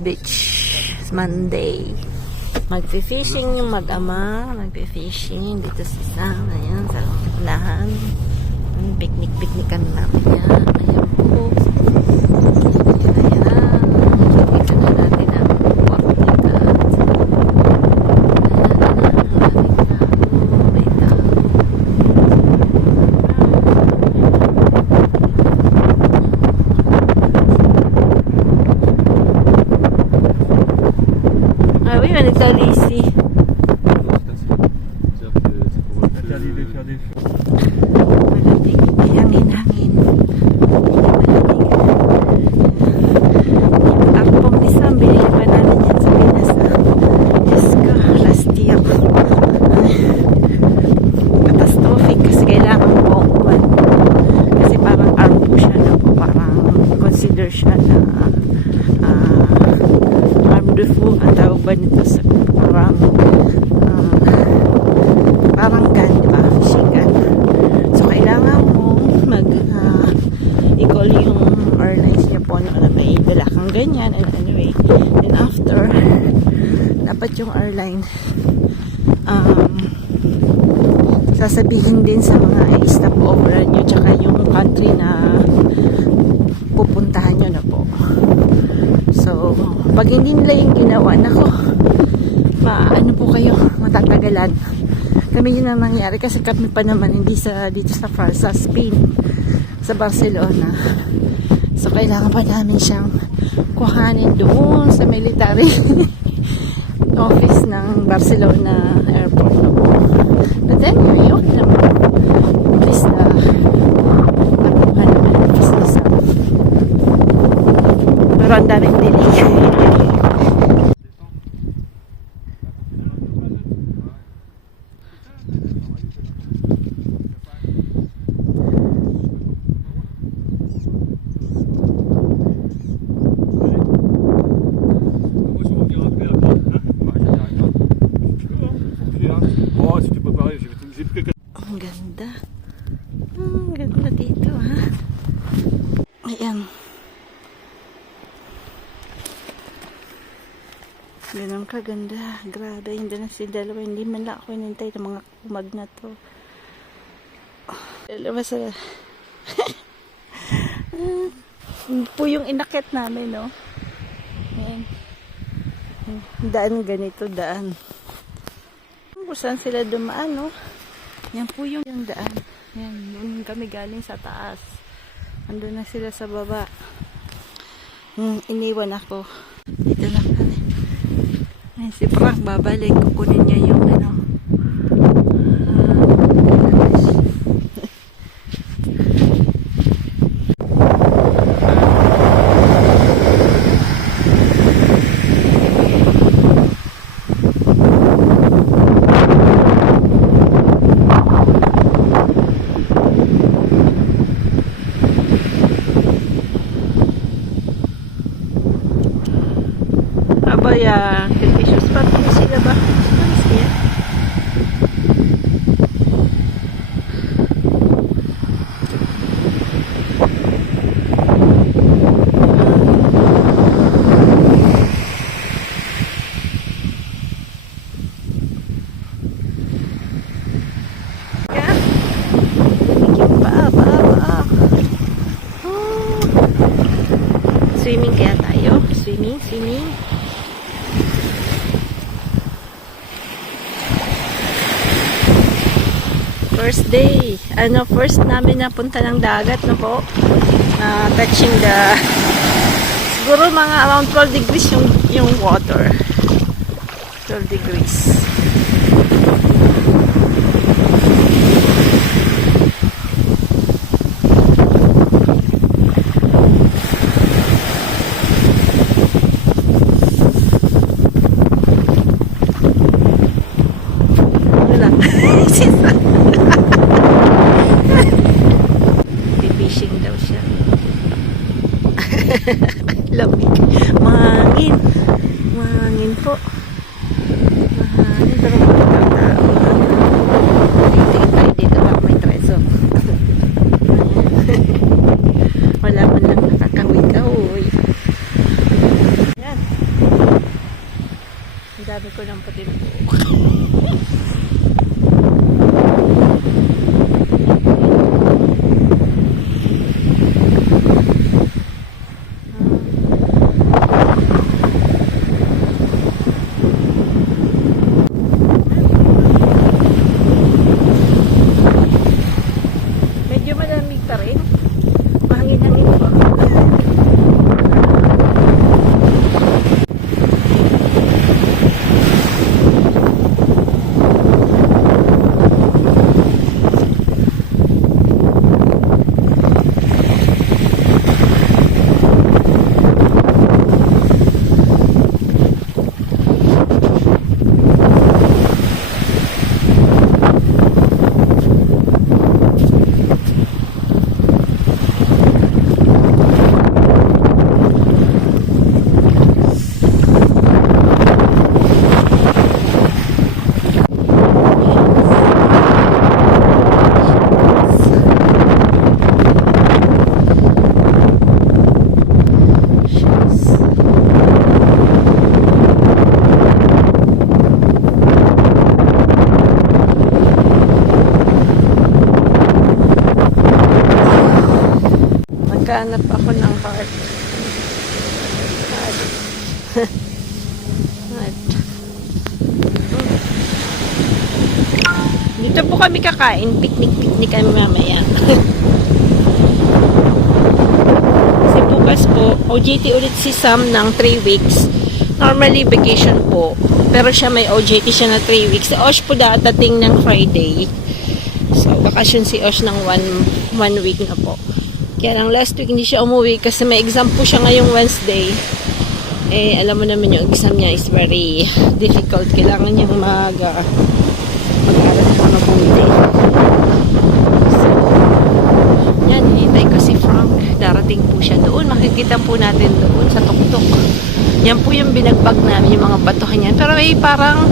Beach. It's Monday. Magfi-fishing yung mag-ama. Magfi-fishing dito sa isang. Ayan, sa unahan. Picnic kami mamaya. Ayan po. Ayan. Kita na natin ang pork likat. May tao. Ah oui, on est allé ici. Malamig. Hangin. Yung takpong isang binili pa namin yan sa Pinas na. Diyos ko, last year. Catastrophic kasi kailangan buong buwan. Kasi parang arm po siya na po. Parang consider siya na arm de fou. Ang tawag ba nito sa parang gun, diba? Fishing gun. So, kailangan mo i-call yung airlines niya po na may dala kang ganyan. And anyway, then after, dapat yung airline sasabihin din sa mga stop over nyo tsaka yung country na pupuntahan nyo na po. So, pag hindi nila yung ginawa, nako, ano po kayo, matatagalan. Kami yun ang nangyari kasi kami pa naman hindi dito sa France, sa Spain, sa Barcelona. So kailangan pa namin siyang kuhanin doon sa military office ng Barcelona airport na po. But then, yun naman. At least nakuha naman ang business. Pero ang daming delay. Ang ganda. Ang ganda dito, ha? Ayan. Ganun kaganda. Grabe, hindi na si dalawa. Hindi man lang ako inintay ng mga kumag na to. Dalawa sa... po yung inakit namin, no? Ayan. Daan ganito, daan. Kung saan sila dumaan, no? Yan po yung daan. Yan, doon kami galing sa taas. Andun na sila sa baba. Iniwan ako. Dito lang kami. Ay, si Frank babalik. Kukunin niya yung ano. Abaya, delicious pa ito sila ba? Siya. Swimming kaya tayo? Swimming. First day. First namin napunta ng dagat, no po? Touching the... Siguro mga around 12 degrees yung water. 12 degrees. Fishing daw siya. Lamig. Mahangin po. Mahangin. Pero magkakatao. Dito ako may treso. Wala man lang nakakawigaw. Yan. dami ko ng puti na buhok. Medyo malamig pa rin. Mahangin-hangin po. Naghanap ako ng heart. Dito po kami kakain. Picnic kami mamaya. Kasi bukas po, OJT ulit si Sam ng 3 weeks. Normally, vacation po. Pero siya may OJT siya na 3 weeks. Si Osh po datating ng Friday. So, bakasyon si Osh ng 1 week na po. Kaya lang last week hindi siya umuwi kasi may exam po siya ngayong Wednesday. Eh, alam mo naman yung exam niya is very difficult. Kailangan niyang mag-aral na mabuti. So, yan, hinintay ko si Frank. Darating po siya doon. Makikita po natin doon sa tuktok. Yan po yung binagbag namin, yung mga batuhan yan. Pero eh, parang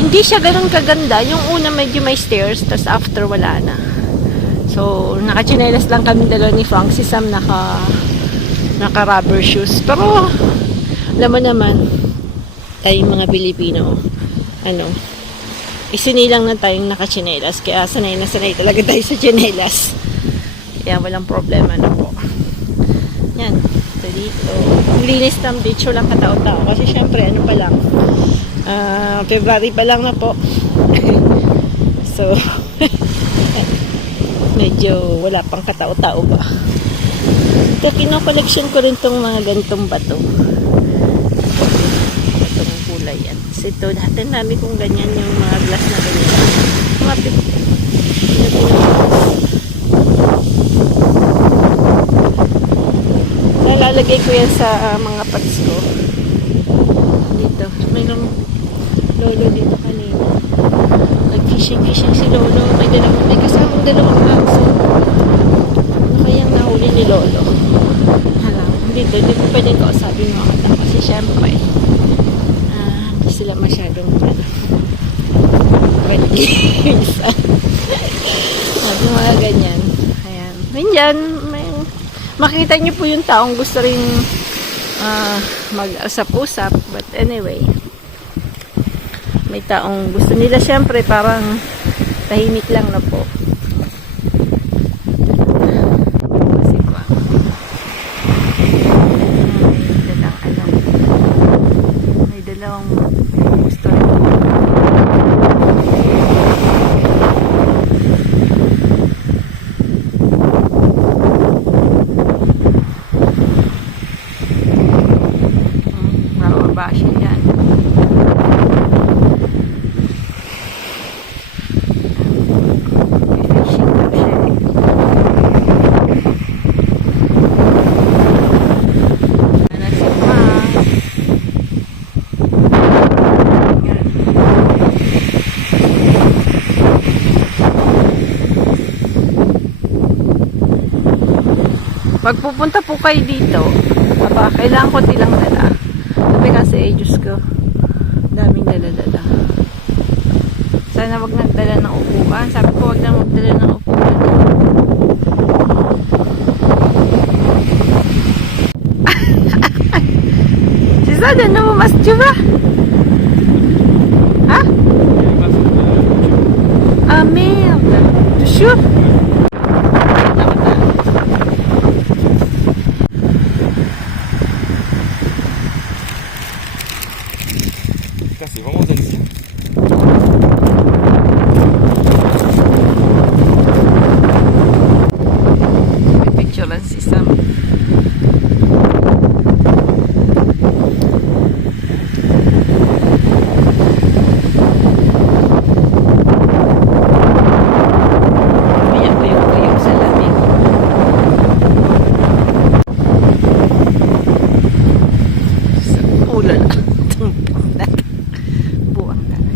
hindi siya ganun kaganda. Yung una medyo may stairs, tapos after wala na. So, naka-chinelas lang kami dalawa ni Frank. Si Sam naka-rubber shoes. Pero, alam mo naman, tayong mga Pilipino, isinilang na tayong naka-chinelas. Kaya sanay na sanay talaga tayo sa chinelas. Kaya walang problema na po. Yan. So, dito. Ang linis ng beach, walang katao-tao. Kasi syempre, ano pa lang, February pa lang na po. So, medyo wala pang katao-tao ba. Ito, kino-collection ko rin tong mga ganitong bato. Itong kulay yan. So, ito, dati namin kung ganyan yung mga glass na ganyan. Mga nalalagay ko yan sa mga pots ko. Dito. Mayroong lolo dito kanina. Nag-fishing si lolo. May kasamang dalawang aso. Ano kayang nahuli ni lolo? Hala. Dito, hindi ko pwedeng kausapin mga kata. Kasi syempre, hindi sila masyadong friendly. Sabi mga ganyan. Ayan. Ganyan. Makita niyo po yung taong gusto rin mag-usap-usap. But anyway, may taong gusto nila syempre parang tahimik lang na po. Kasi ko may dalawang gusto rin. Bashi yan. Fishing na siya eh. Ano si Ma? Pag pupunta po kayo dito, kailangan ko tilang dala. Sabi kasi, Diyos ko, daming dala-dala. Sana wag nagdala ng upuan. Sabi ko, wag na magdala ng upuan. Si ça de nouveau Mastura? Hein? Ah merde! T'es sûr? Putain, c'est vraiment zen ici. May picture lang si Sam. Ayan pa yung tuyok sa lamig. Sa ulo na. Buang talaga.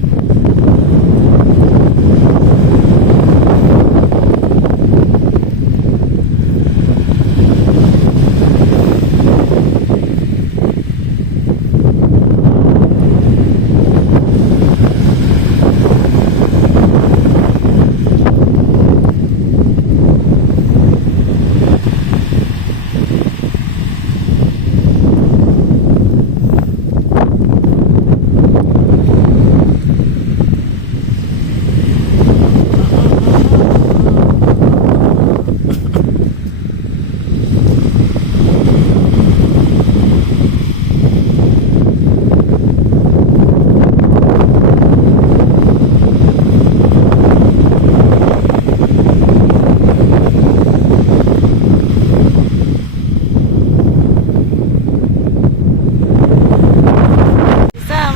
Sam.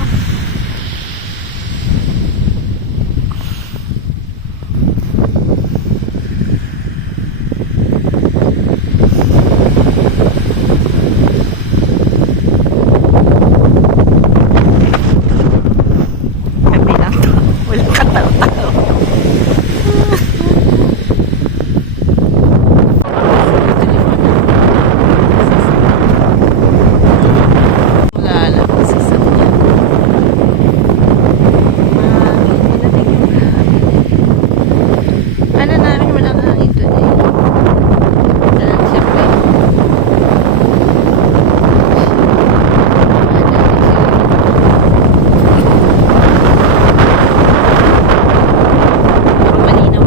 Gabi na to. Walang katao-tao. Wala lang si Sam niya. Ano namin walang hangin today. Dahil siyempre. Puro malinaw.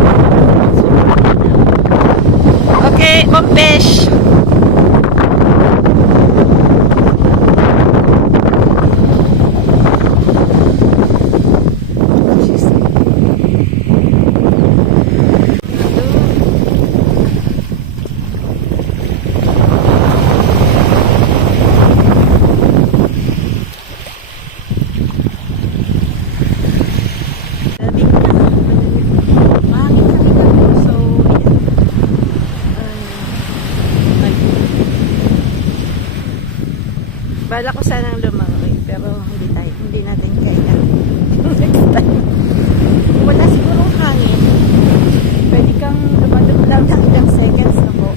Okay, Bompesh! Bala ko sanang lumangoy, pero hindi natin kaya. Next time. Kung wala sigurong hangin, pwede kang lumadot lang ng ilang seconds na po.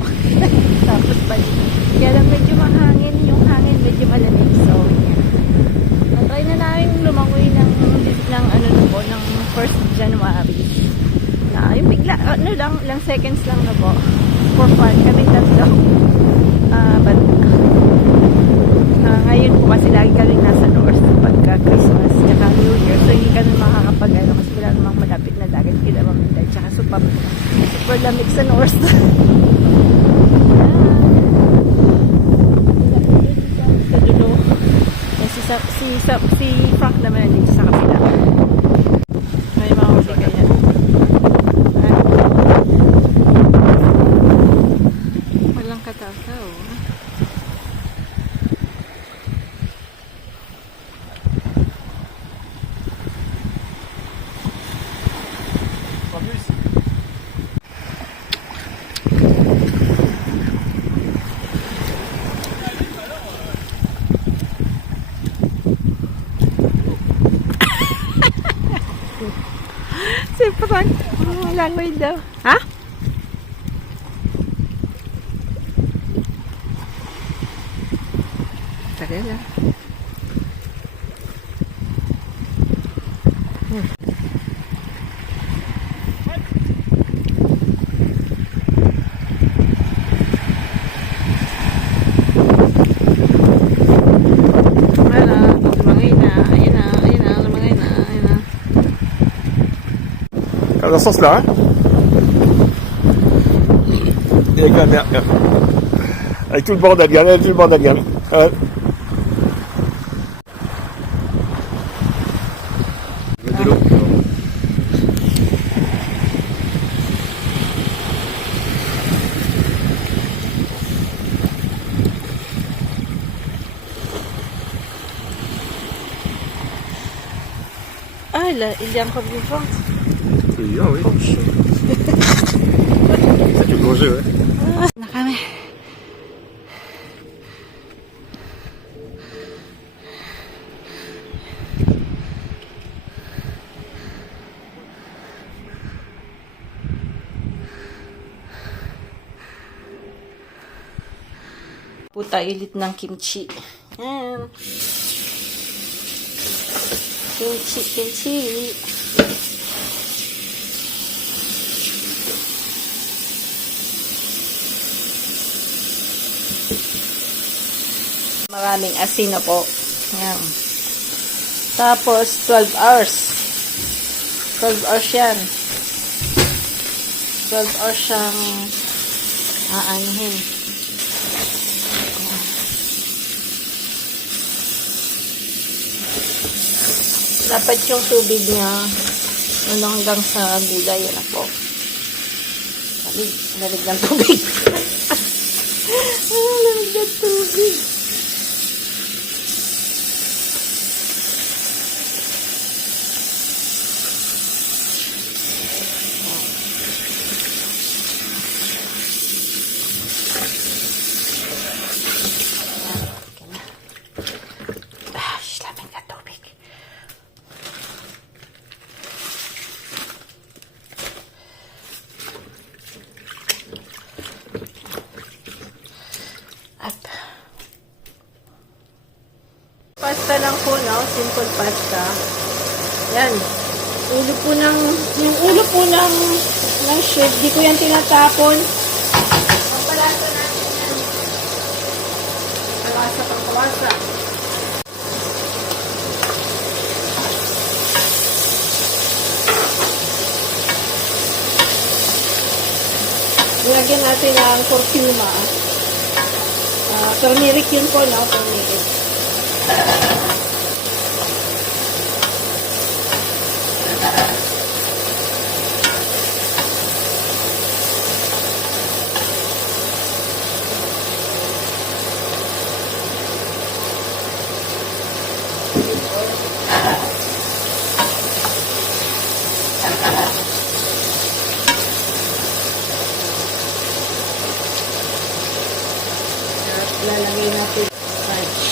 Tapos balik. Kaya lang medyo mahangin, yung hangin medyo malamig. So, yeah. Try na namin lumangoy ng ano na po, ng 1st January. Na, yung bigla, ano lang, ilang seconds lang na po. For fun, kami tatlo. But, ngayon po kasi lagi kami nasa north pagka Christmas tsaka New Year, so hindi kami makakapag kasi wala namang malapit na dagat Kinabaluan tsaka super lamig sa north. Si Frank naman dito sa kapila may mga masigay yan. Walang katataw. Si Frank, langoy daw. Ha? Tagal lang. Wala dans ce sens-là. Hein. Et regarde, regarde. Avec tout le bordel, regarde, tout le bordel, regarde. Ouais. De l'eau. Ah, il est encore vivant. Ah oui. C'est du gros jeu, ouais. Na kami. Puta, ilit ng kimchi. Yan. Kimchi, kimchi. Maraming asin na po. Yan. Tapos, 12 hours. 12 hours yan. 12 hours siyang aanihin. Dapat yung tubig niya ano hanggang sa gulay. Yan na po. Lamig ng tubig. Lamig ng tubig. Lamig ng tubig. Pasta lang po, no? Simple pasta. Yan. Ulo po yung ulo po ng shrimp, di ko yan tinatapon. Pampalasa natin yan. Palasa, pampalasa. Nilagyan natin ang curcuma. Turmeric yun po, no? Turmeric. Lalagay natin rice.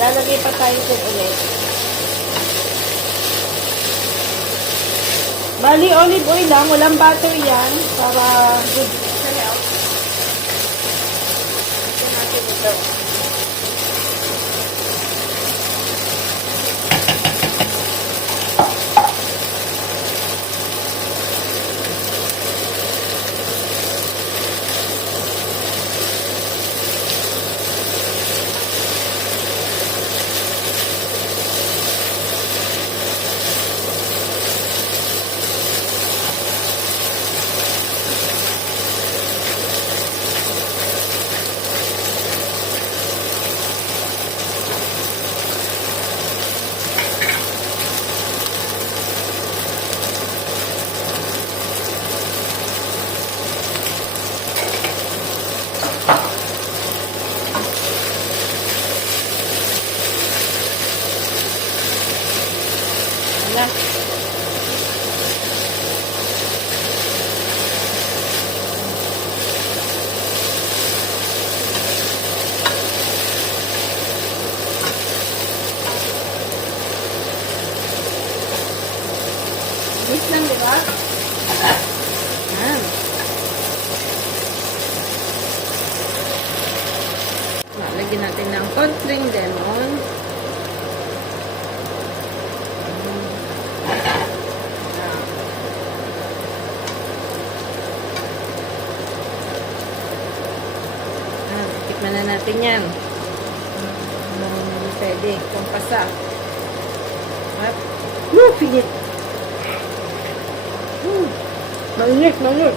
Lalagay pa tayo din ulit. Bali, olive oil lang. Walang butter yan. Para good sa health. Ito natin ito. ba? Yan. Lagyan natin ng konting lemon. Tikman na natin yan. Pwede. Kung pasa. At, pigit. Mainit, mainit.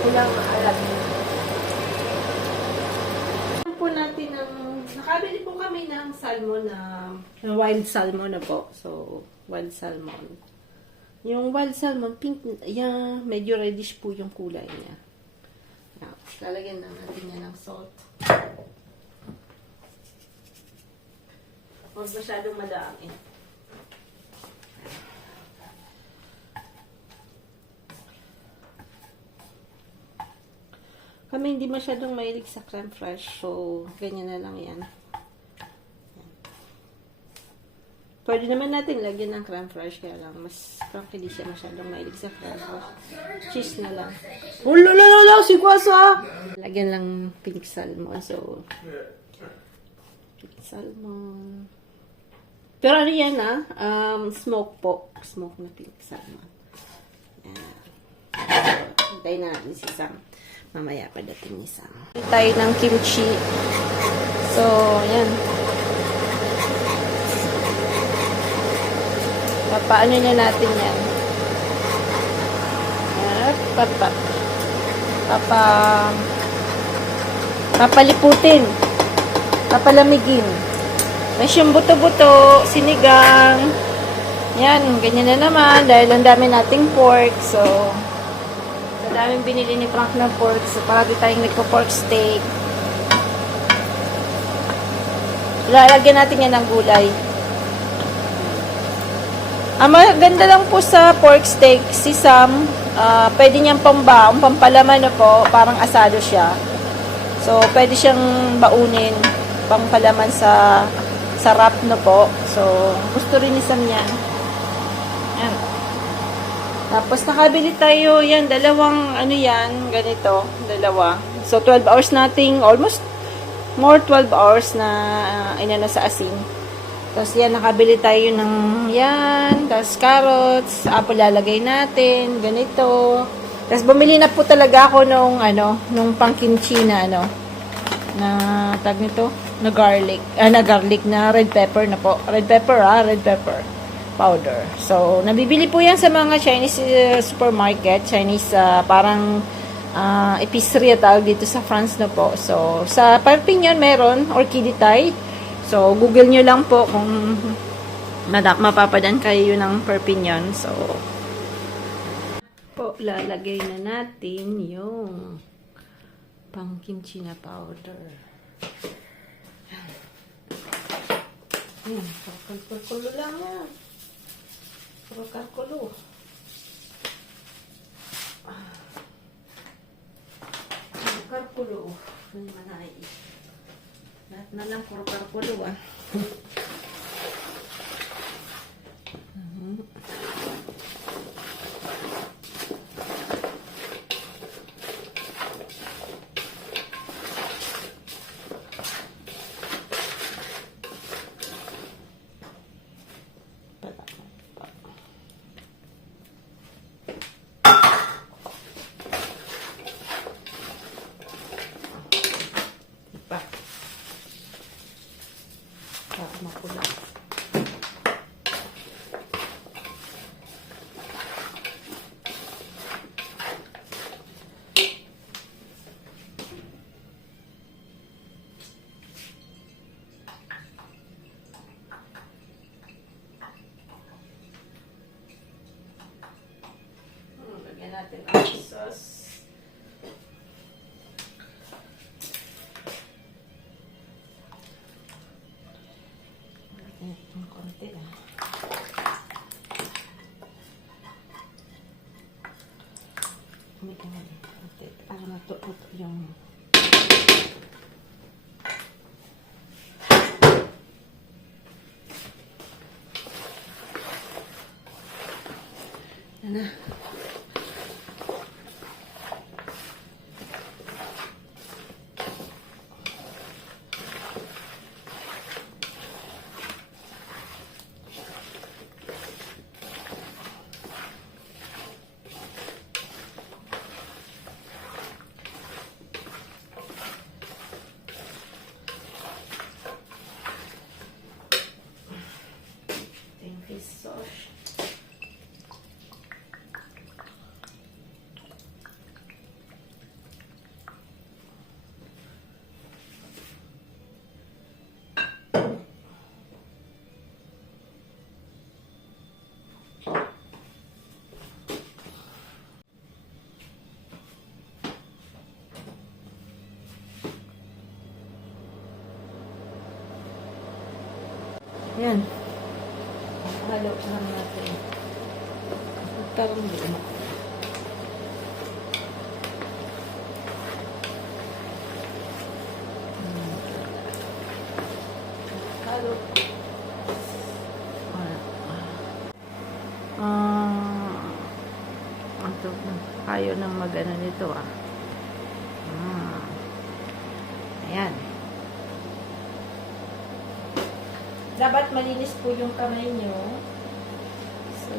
Kulang alat. Po natin ng, nakabili po kami ng salmon na wild salmon na po. So, wild salmon. Yung wild salmon, pink, yeah, medyo reddish po yung kulay niya. Now, lalagyan na natin yan ng salt. Huwag masyadong madami. Kami hindi masyadong mahilig sa creme fraiche, so ganyan na lang yan. Pwede naman natin lagyan ng creme fraiche, kaya lang mas hindi siya masyadong mahilig sa creme fraiche. Cheese na lang. Oh, lala, si Kwasa! Lagyan lang pink salmon, so pink salmon. Pero ano yan smoke po. Smoke na pink salmon. Yan. So, hintayin na natin si Sam. Mamaya padating ni Sam. Tayo ng kimchi. So, yan. Papaano na natin yan? Papaliputin. Papalamigin. Tapos yung buto-buto, sinigang. Yan, ganyan na naman. Dahil ang dami nating pork. So, ang daming binili ni Frank na pork. So, parati tayong nagpo-pork steak. Lalagyan natin yan ng gulay. Ang maganda lang po sa pork steak, si Sam, pwede niyang pampalaman na po, parang asado siya. So, pwede siyang baunin, pampalaman sa wrap na po. So, gusto rin ni Sam yan. Yan. Tapos, nakabili tayo, yan, dalawang, ganito, dalawa. So, 12 hours nating, almost more 12 hours na inano sa asin. Tapos yan, nakabili tayo ng yan, tapos carrots, apple lalagay natin, ganito. Tapos bumili na po talaga ako nung pang kimchi na na tag nito, na garlic, na red pepper na po. Red pepper powder. So, nabibili po yan sa mga Chinese supermarket, Chinese parang epiceria tawag dito sa France na po. So, sa Perpignan meron, Orchiditay. So, Google nyo lang po kung mapapadan kayo ng Perpignan. So, po, lalagay na natin yung pang kimchi na powder. Kalkulo lang yan. Puro kalkulo. Kalkulo. Ano manay? Lahat na lang, puro kalkulo makula. Lagyan natin ang sauce. Ang konti para matuto yung Na. Fish sauce. Yan. Halo lang natin. Tarong din. Halo. Ito, kayo ng magana nito Ayan. Dapat malinis po yung kamay nyo. So,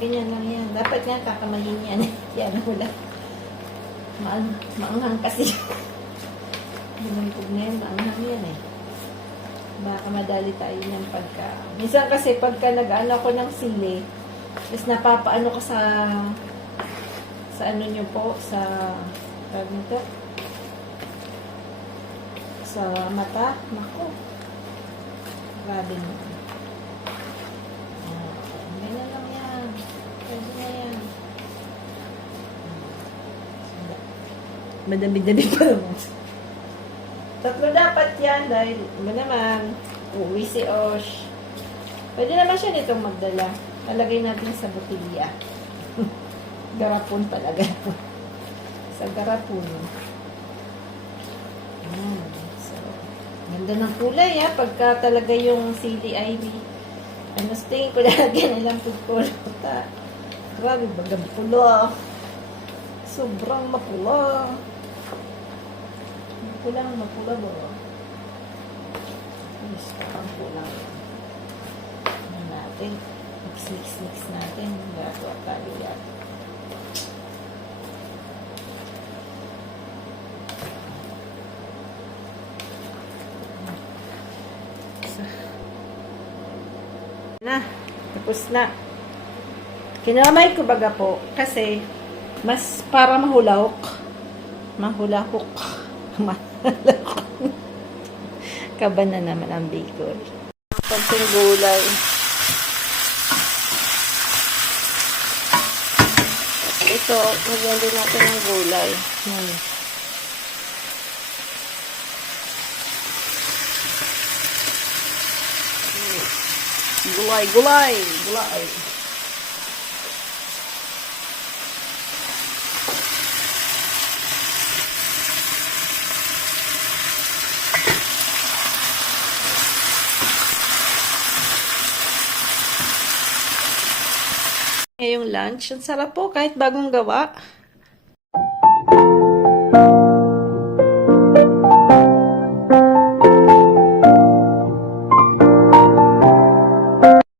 ganyan lang yan. Dapat nga kakamayin yan. Yan, wala. Maanghang kasi. Malambog na yan, maanghang yan Baka madali tayo yan pagka. Minsan kasi pagka nag-ano ako ng sili, is napapaano ka sa ano nyo po, sa nito, sa mata. Naku. Grabe mo. Ganyan lang yan. Pwede na yan. Madami-dami pa naman. 3 dapat yan dahil naman uuwi si Osh. Pwede naman siya nitong magdala. Talagay natin sa botilya. Garapon talaga. Sa garapon. So, ganda ng kulay pagka talaga yung sili ay ano, tingin ko lagyan nilang pupula. Grabe, bagang pula. Sobrang mapula. Mapula ba? Yes, parang pula. Ano natin? Mix natin. Gato at taliyat. Tapos na. Kinamay ko baga po kasi mas para mahulahok. Kaba na naman ang bacon. Konting gulay. Ito, magyan din natin ng gulay. Gulay. Ngayong lunch, ang sarap po kahit bagong gawa.